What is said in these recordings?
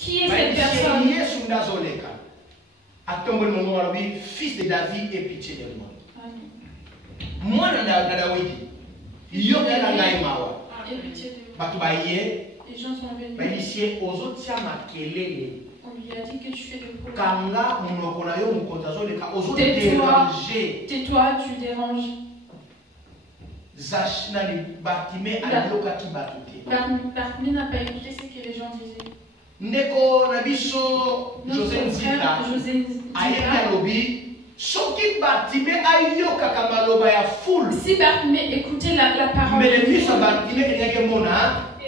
Qui est cette personne? Fils de David, et pitié de moi. Amen. Moi, les gens sont venus. On lui a dit que tu fais de problème. Tais-toi, tu déranges. Bartimée n'a pas écouté ce que les gens disaient. Notre frère José si Bartimée écoutait la parole,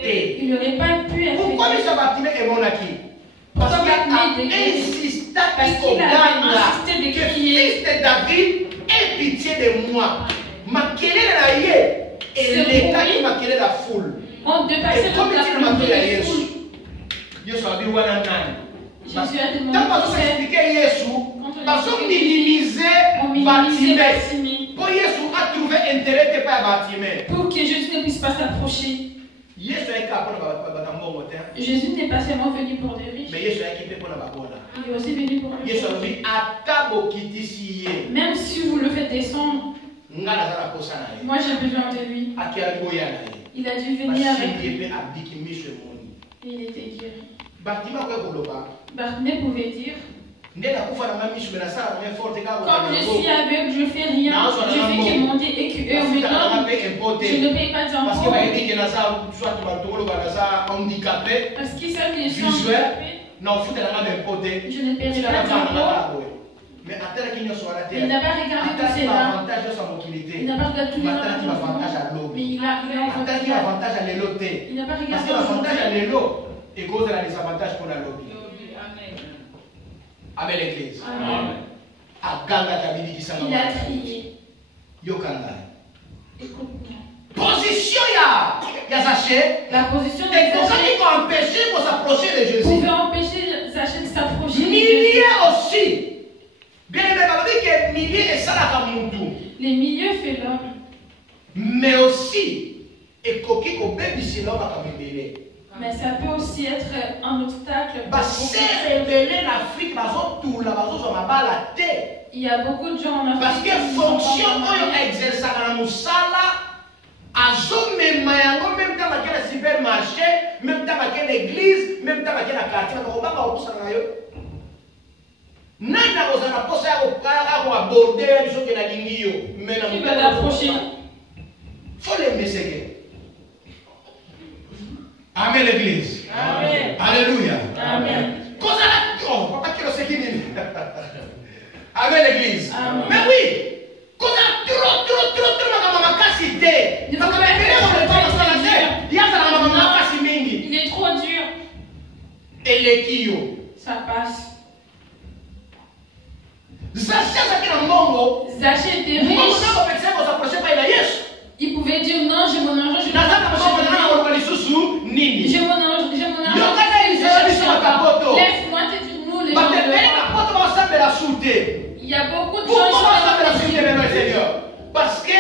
il n'aurait pas pu être. Pourquoi Bartimée est mon acquis? Parce qu'il a insisté de crier, fils de David, aie pitié de moi. Ma quelle est et l'état qui m'a quelle la foule. On dépassait la foule. Jésus a dit voilà nani. Jésus a demandé. Tant qu'on expliquer Jésus, parce qu'on minimisait Bartimée. Pour Jésus a trouvé intérêt de pas Bartimée. Pour que Jésus ne puisse pas s'approcher. Jésus n'est pas seulement venu pour les riches. Mais Jésus il est aussi venu pour les pauvres. Même si vous le faites descendre, moi j'ai besoin de lui. Il a dû venir avec lui. Et il était guéri. Bartimée pouvait dire, comme je suis aveugle, je fais rien, je fais que monter et que eux me donnent, je ne paye pas d'impôts. Parce qu'ils savent que je suis handicapé, je ne paierai pas d'impôts. Mais il n'a pas regardé tout cela. Il n'a pas regardé tout cela. Mais il a avantage à l'éloté. Il n'a pas regardé. Parce que l'avantage à l'élo est cause de la désavantage pour la lobby. Amen l'église. Amen. Il a crié. Écoute-moi. Position ya Zachée. La position de Zachée. Et comment empêcher pour s'approcher de Jésus? Pouvait empêcher Zachée de s'approcher. Milliers aussi. Bien que milliers et ça la kamuntu. Les milliers fait l'homme. Mais aussi et coquille au bébé c'est l'homme à kamibélé. Mais ça peut aussi être un obstacle. Il y a beaucoup de gens en Afrique. Parce que fonction on exerce à Moussala, à Zomé Mayango, même temps à la supermarché, même temps à l'église, même temps à la quartier, on va pas au Sanayo. Nana aux anaposés à aborder les gens qui la ligne. Mais qui va l'approcher. Faut les messager. Amen l'église. Amen. Alléluia. Amen. Amen l'église. Amen. Mais oui. Quand on a trop il est trop dur. Et les kio. Ça passe. Zachée était riche. Il pouvait dire non, j'ai mon argent, je ne vais pas m'approcher de lui. J'ai mon argent, laisse-moi te dire nous les gens de il y a beaucoup de gens qui sont parce que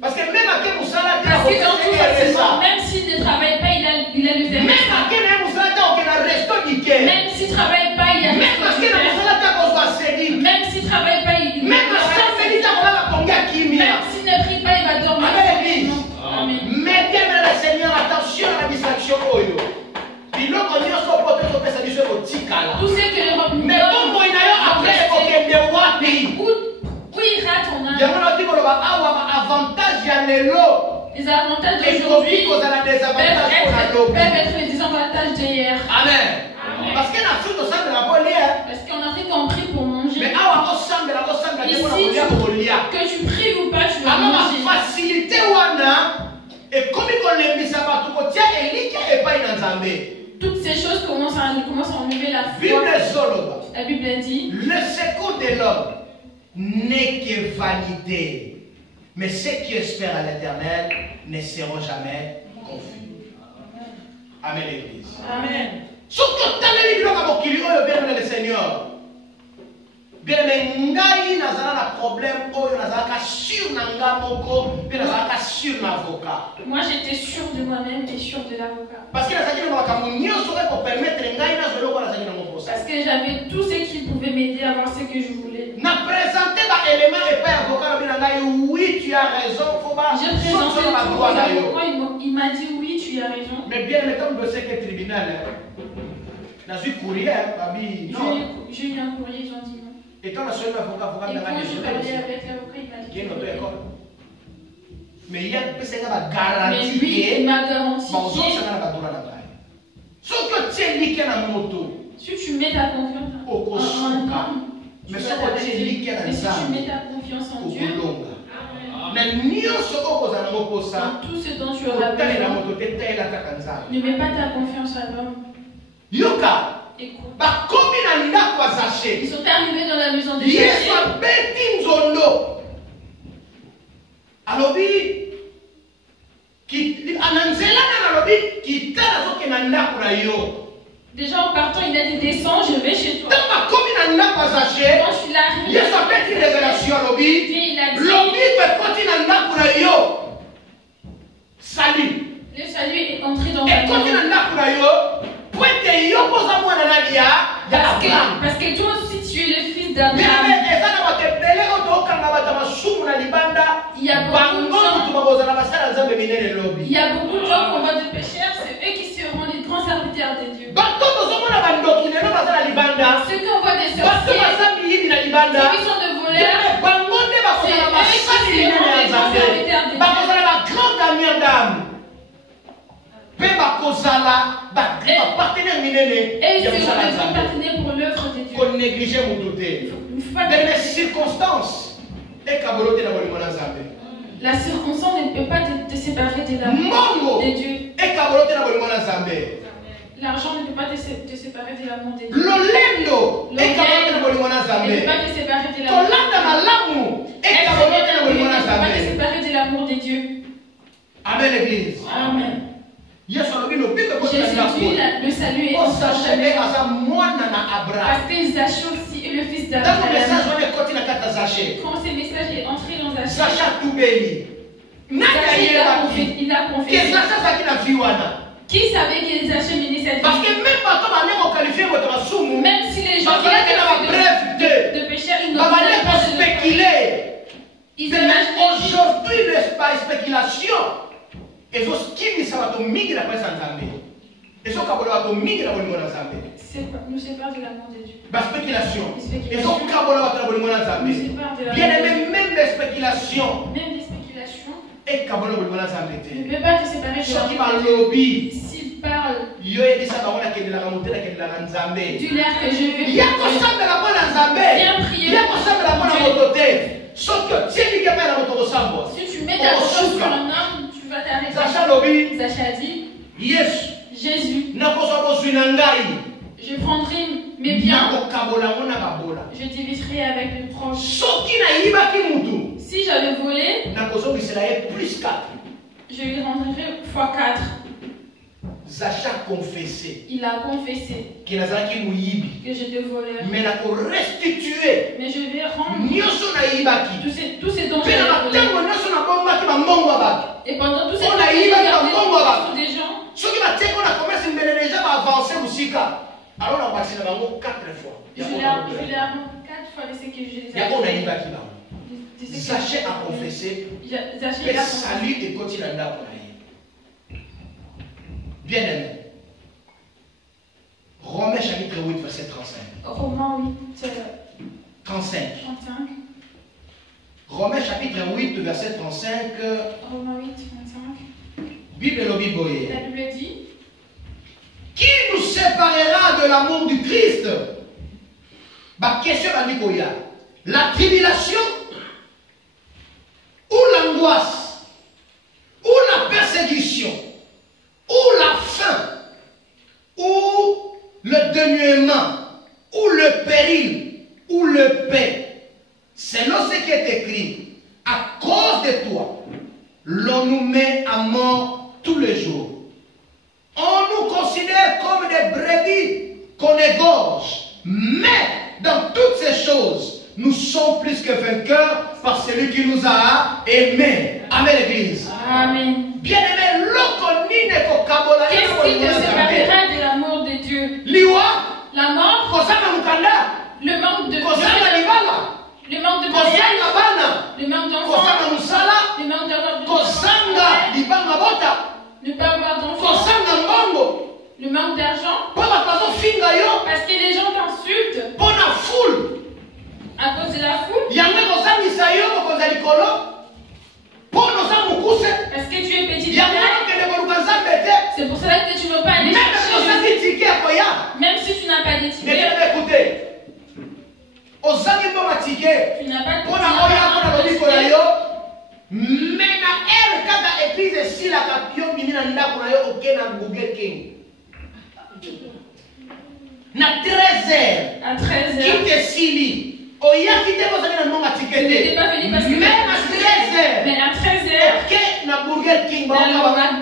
parce que même à quel Moussala même s'il ne travaille pas, il a le zèle. Même à quel même s'il ne travaille pas, il a le zèle. Même s'il ne travaille pas, il même s'il ne prie pas, il va dormir. Amen. Mais bien le Seigneur, attention à la distraction. Tout ce que l'Europe nous mais donne, bon, après, où il rate, on a les avantages d'aujourd'hui peuvent être les désavantages d'hier. Amen. Parce qu'en Afrique, on prie pour manger. Mais ici, que tu pries ou pas, tu vas manger. Facilité et comme on les mis à toutes ces choses commencent à enlever la foi. La Bible dit le secours de l'homme n'est que vanité, mais ceux qui espèrent à l'Éternel ne seront jamais confus. Amen l'église. Amen. Surtout le Seigneur. Bien mais ngai nazala na problème oyo nazala sur nanga moko, bien nazala sur l'avocat. Moi j'étais sûr de moi-même et sûr de l'avocat. Parce que nazaki na makambo nyonso pour permettre ngai na zolo ko nazaki na mon procès. Parce que j'avais tout ce qui pouvait m'aider à avoir ce que je voulais. Na présenter ba élément et pas avocat bien ngai oui tu as raison faut pas. J'ai présenté tout l'avocat, il m'a dit oui tu as raison. Mais bien le temps de ce que tribunal dans un courrier babi non. J'ai eu un courrier ils ont dit non. Et quand la seule avocat et quand je parlais avec l'avocat, il m'a dit mais il y a une garantie. Mais lui, il m'a garanti. Si tu mets ta confiance en homme, mais si tu mets ta confiance en Dieu, dans tout ce dont tu auras besoin, ne mets pas ta confiance en l'homme. Yoka. Écoute. Ils sont arrivés dans la maison de Zaché. Déjà en partant, il a dit descends, je vais chez toi. Quand je suis là, il a dit salut. Le salut est entré dans la maison. Parce que toi aussi tu es le fils d'Abraham. Il y a beaucoup de gens qu'on voit de pécheurs, c'est eux qui seront les grands serviteurs de Dieu. Ceux qu'on voit des sorciers, ceux qui sont de voleurs, c'est eux qui seront les grands serviteurs de Dieu. Et ils seront les grands partenaires pour l'œuvre de Dieu. Qu'on néglige mon doute. Dans les circonstances, la circonstance ne peut pas te séparer de l'amour de Dieu. L'argent ne peut pas te séparer de l'amour de Dieu. L'olendo ne peut pas te séparer de l'amour. Ne peut pas te séparer de l'amour de Dieu. Amen l'église. Amen. Jésus dit le salut est parce que Zaché aussi est le fils d'Abraham. Quand ce message est entré dans Zaché, il a confessé. Qui savait que Zaché menait cette vie? Parce que même si les gens de pécheurs, ils n'ont pas spéculer. Aujourd'hui, la spéculation. Et ce qui nous sépare de l'amour de Dieu. La spéculation. Et ce qui bien aimé, même les spéculations. Même les spéculations. Et ne peut pas te séparer de l'amour. S'il parle du l'air que je veux. Il y a si tu mets ta confiance sur un homme, tu vas t'arrêter. Zaché a dit Jésus, je prendrai mes biens, je diviserai avec les proches. Si j'avais volé, je lui rendrai x4. Zaché a confessé. Il a confessé que j'étais voleur. Mais restituer. Mais je vais rendre tous ces dons que j'ai volés. Et pendant tous ces temps, j'ai gardé des gens. Ceux qui m'ont déjà avancé aussi. Alors on va passer dans 4 fois. Je l'ai rempli 4 fois de ce que je les ai fait. Zaché a confessé. Zaché a salut et continue à bien aimé. Romains chapitre 8, verset 35. Romains 8, 35. Romains chapitre 8, verset 35. Romains 8, 35. Bible La Bible dit qui nous séparera de l'amour du Christ? Ma question va dire la tribulation ou l'angoisse ou la persécution ou la faim ou le dénuement ou le péril ou le pain, selon ce qui est écrit, à cause de toi, l'on nous met à mort tous les jours. On nous considère comme des brebis qu'on égorge. Mais dans toutes ces choses, sommes plus que vainqueurs par celui qui nous a aimés. Amen, l'église. Amen. Bien-aimé, qu'est-ce qui te séparera de l'amour de Dieu? La mort, le manque de Dieu, le manque de mariage, le manque d'enfants, le manque d'avoir ne pas avoir d'enfants, le manque d'argent, parce que les gens t'insultent à cause de la foule, parce que tu es petit, c'est pour cela que tu ne veux pas aller chercher, même si tu n'as pas de ticket, tu n'as pas de ticket. Mais na elle quand l'église si la capio bimi na ndako na yo oké na Google King na 13h à 13h qui te sili oya qui te posé na nonga ticket mais à 13h oké na Google King ba na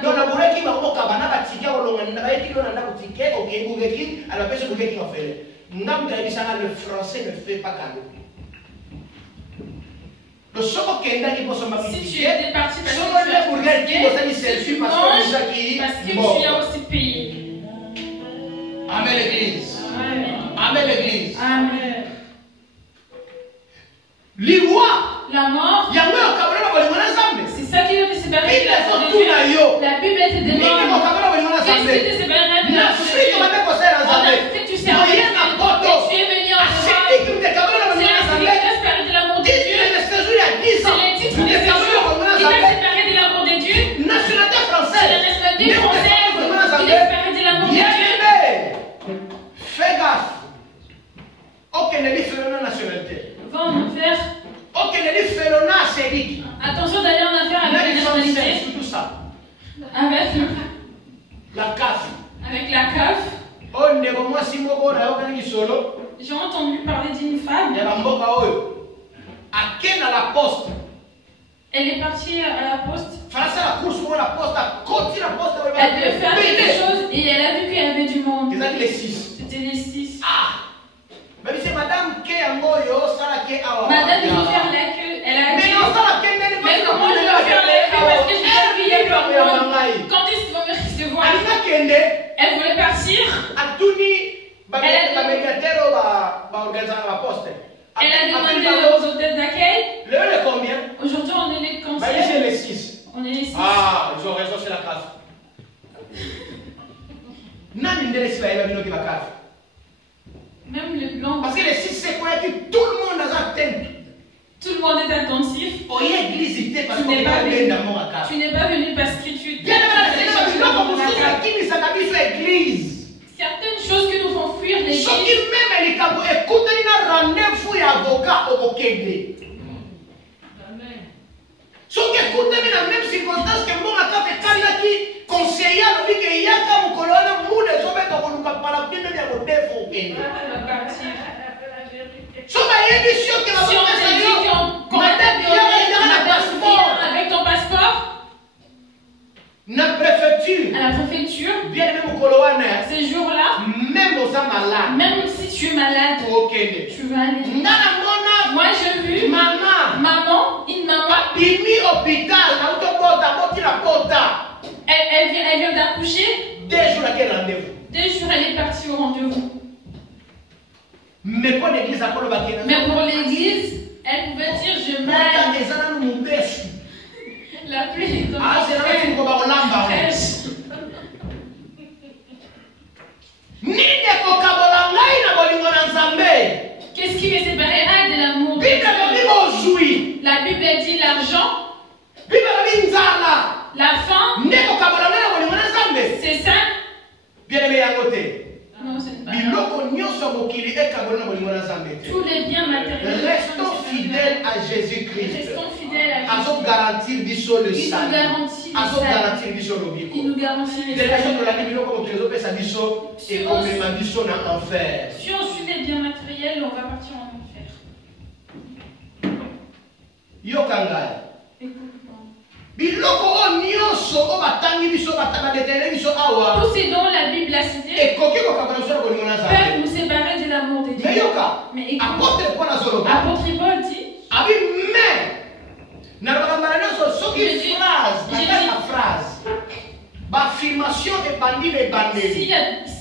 Google King ba ko kabana ba ticket olonga na ba kilo na ndako ticket oké Google King à la pêche Google King en fait ngam ta bisana le français ne fait pas cadeau. Si tu étais parti parce que tu as aussi payé. Amen l'église. Amen l'église. Amen. La mort. C'est ça qui veut te séparer de l'amour de Dieu. La Bible te demande. Qu'est-ce qui te séparera de l'amour de Dieu? En Afrique, tu sais en Dieu. Tu es venu en Europe. C'est l'Afrique qui t'a séparé de l'amour de Dieu. C'est les titres de séjour qui t'a séparé de l'amour de Dieu. Nationalité C'est française. la nationalité française qui t'a séparé de l'amour de Dieu. Fais gaffe. Aucun n'est fait la nationalité. Va en enfer. Aucun n'est fait la série. Attention d'aller en affaire avec la nationalité. Tout ça. Avec la CAF. Avec la CAF. Oh, n'est pas moi si moi solo. J'ai entendu parler d'une femme. À quelle à la poste? Elle est partie à la poste. La course pour la poste, elle devait faire quelque chose et elle a vu qu'il y avait du monde. C'était les 6. C'était les 6. Ah! Mais c'est madame qui a madame, il faut faire la queue. Elle a dit. Mais comment je vais faire la queue? Parce que j'ai pas vu les gens. Quand est-ce qu'ils vont me recevoir? Elle voulait partir. Elle a demandé aux hôtels d'accueil. L'heure est combien? Aujourd'hui, on est les conseils. C'est les 6. On est les 6. Ah, ils ont raison, c'est la CAF. Même les blancs. Parce que les 6, c'est quoi que tout le monde a atteint. Tout le monde est attentif. Tu n'es pas venu parce que tu église. Certaines choses qui nous font fuir l'église. Ce qui même écoute un rendez-vous et avocat au Bokende. Ce qui écoute dans la même circonstance que mon attaque est qui conseiller à lui qu'il y a comme colonne mou de sommet dans le parapluie de la défaut. Si on te dit qu'on avec ton passeport. La préfecture. À la préfecture. Bien même au Coloane. Ces jours-là. Même aux malades. Même si tu es malade. Okay. Tu vas aller. Moi j'ai vu. Une maman. Hôpital. Elle vient d'accoucher. 2 jours à quel rendez-vous? 2 jours elle est partie au rendez-vous. Mais pour l'église, elle pouvait dire je m'aille. La pluie est qu'est-ce qui me séparera de l'amour? La Bible dit l'argent, la faim, c'est ça. Non, c'est pas. Tous les biens matériels. Restons fidèles à Jésus-Christ. Restons fidèles à Jésus. Il nous garantit le salut. Il nous garantit le salut. Si on suit les biens matériels, on va partir en enfer. Écoute-moi. Tous ces dons la Bible a cité peuvent nous séparer de l'amour de Dieu. Mais écoute, apôtre Paul dit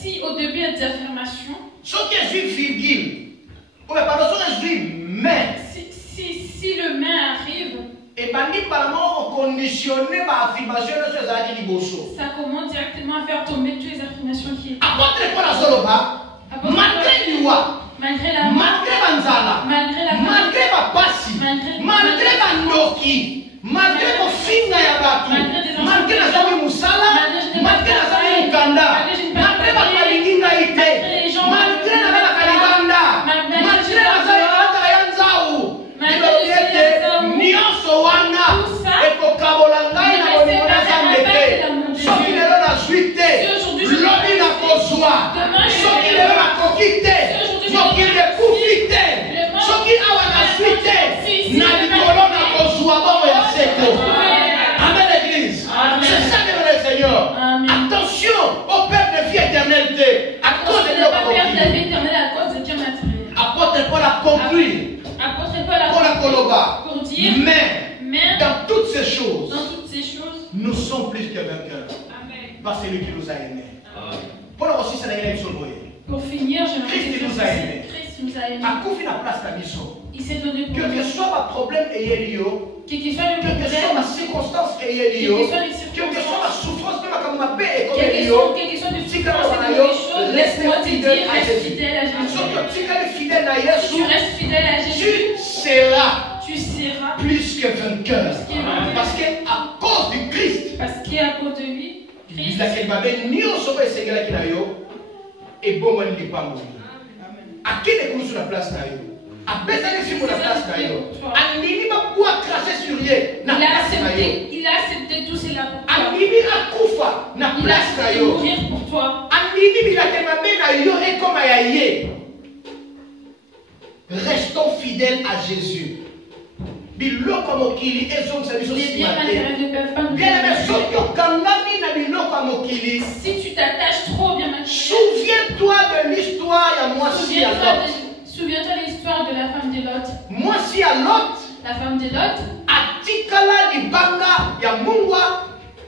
Si au début il y a des affirmations, si le mais arrive, ça commence directement à faire tomber toutes les affirmations qui étaient. Malgré la malgré mon finga ya batu, malgré la zami musala, malgré la zami mukanda, malgré la kalinginga ite, malgré la kalibanda, malgré la zami kata yanzau, niloyete nyonso wana ekokabolangai na bonimona zambete. Soki lelo na suite, lobi na kozwa, soki lelo na kokite, soki le kufite, soki awa na suite, na likolo na kozwa bongo ya seko. Amen l'église. C'est ça que veut le Seigneur. Attention au père de vie éternelle à cause de nos apôtre Paul a conclu. Paul a coloba. Mais dans toutes ces choses, nous sommes plus que vainqueurs. Par celui qui nous a aimés. Paul aussi s'en a aimé. Pour finir, Christ nous a aimés. Il s'est donné pour que soit ma problème et quelle que soit ma circonstance et quelle que soit ma souffrance, même comme ma paix et quelle que soit les choses, laisse-moi te dire, reste fidèle à Jésus. Tu restes fidèle à Jésus. Tu seras plus que vainqueur. Parce qu'à cause du Christ, parce qu'à cause de lui, Christ, et bon, on n'est pas mort. À qui est sur la place d'ailleurs? À Bethany sur la place d'ailleurs. À Nini va pouvoir cracher sur lui. Il a accepté tout cela pour toi. À Nini a Koufa na place d'ailleurs. Mourir pour toi. À Nini il a demandé d'ailleurs et comme aïe. Restons fidèles à Jésus. Les biens matériels ne peuvent pas nous aider. Si tu t'attaches trop bien matériel, souviens-toi de l'histoire à moi si à Lot. Souviens-toi de l'histoire de la femme de Lot. Moi si à Lot. La femme de Lot. Atikala di banga ya mungwa.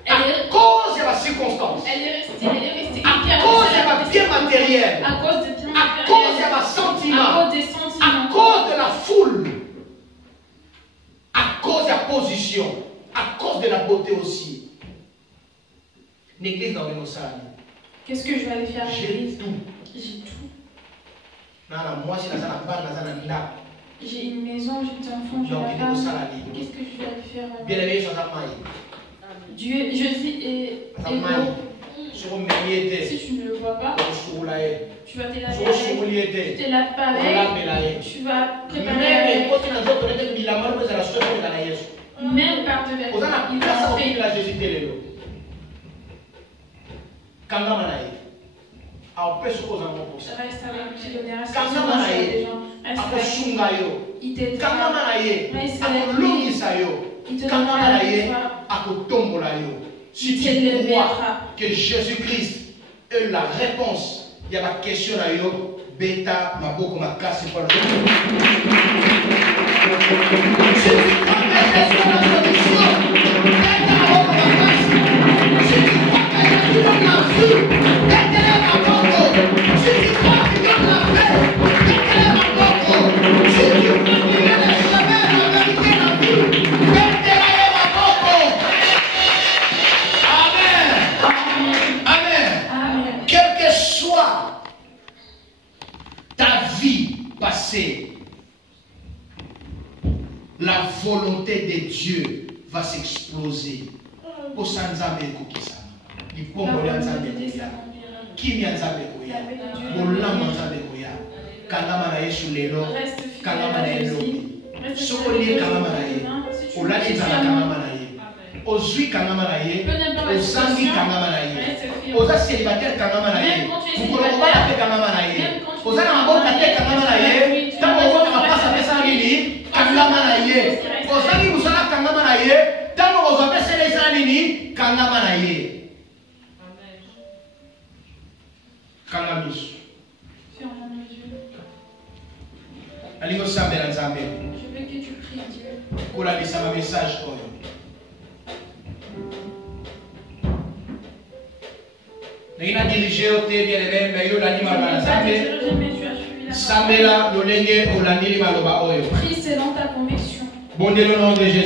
À cause de la circonstance. Elle est restée à cause de la bien matérielle. À cause des biens matériels. À cause de la sentiment. À cause des sentiments. À cause de la foule. À cause de la position, à cause de la beauté aussi. L'église dans les salles. Qu'est-ce que je vais aller faire? J'ai tout. J'ai tout. Moi, j'ai une maison, j'ai des enfants, j'ai la femme. Qu'est-ce que je vais aller faire? Bien aimé, Dieu, je dis, si tu ne le vois pas, tu vas te laver, tu te laves pareil, tu vas préparer même par de vêtements, il va entrer. Reste avec lui, tu donneras des gens. Reste avec lui, il t'aidera. Reste avec lui, il te donnera la victoire. Si tu crois que Jésus-Christ est la réponse, il y a ma question à yo, bêta, ma boko, ma casse, c'est pas le si tu crois que Jésus est la solution, bêta, ma boko, ma casse. Si tu crois que Jésus donne la vie, bêta, ma boko. Si tu crois qu'il donne la paix, bêta, ma boko. Si tu crois qu'il donne la chemin, la vérité, la vie, bêta, ma boko. Quelle que soit ta vie passée, la volonté de Dieu va s'exploser. Pour Sanzambe Kokisa, il peut mourir Sanzambe Koya, Kimi Sanzambe Koya, Bolam Sanzambe Koya, Kalama na Yesu lelo, Kalama na Yelobi, Sokoli Kalama na Ye, Olani Zala Kalama na Ye, Ozui Kalama na Ye, Ozangi Kalama na Ye. Oza célibataire kangama na ye. Mukolo ba pe kangama na ye. Oza na mboka te kangama na ye. Tango oza na pasa pesa nini? Kangama na ye. Oza ni musala kangama na ye. Tango oza pesa pesa nini? Kangama na ye. Amen. Kangamis. Alingo sambe na nzambe. Je veux que tu pries. pour la laisser un message. Prie selon ta conviction. Bon, le nom de Jésus.